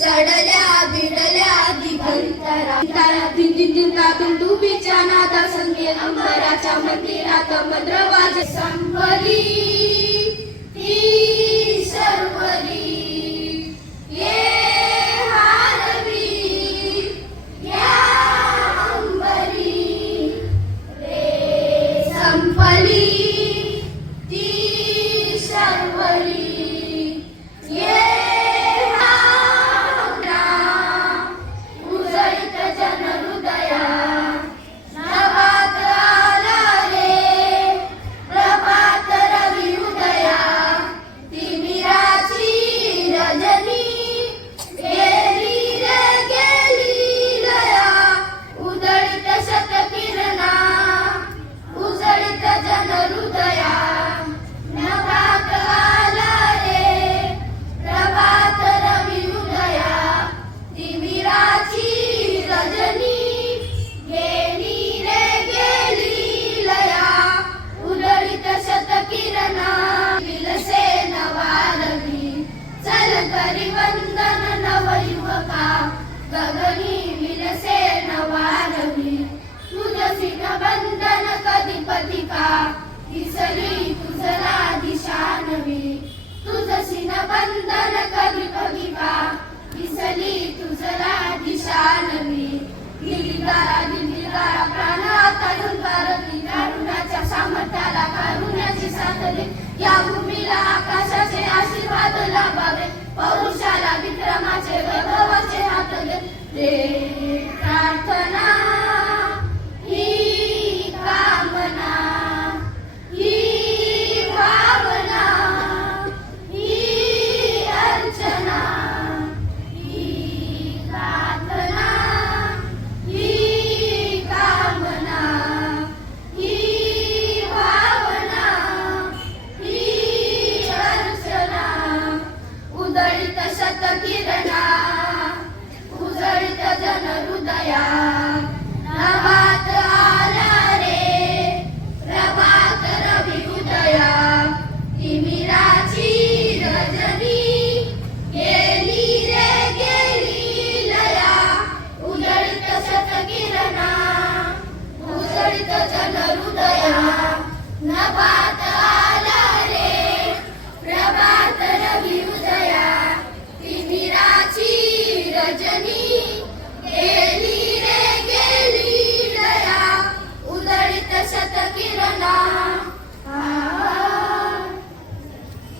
चढल्या बिडल्या दिगंतरा दिंदिंदिंदातून डुबीच्या नादा संगे अंबराच्या मंदिरात मद्रवाज संपली. चल नव वंदन नवयुवका गगनी विलसे नवारवी तुझसी न बंधन कधी पथिका दिसली तुझला दिशा नवी तुझसी न बंधन कधी पथिका दिसली तुझला दिशा नवी दिलदारा दिलदारा प्राणात झंकार कारुण्याच्या सामर्थ्याला कारुण्याची साधले या भूमीला आकाशाचे आशीर्वाद लाभावे. पौरुषाला विक्रमाचे वैभवाचे हात दे प्रार्थना शतकिरणा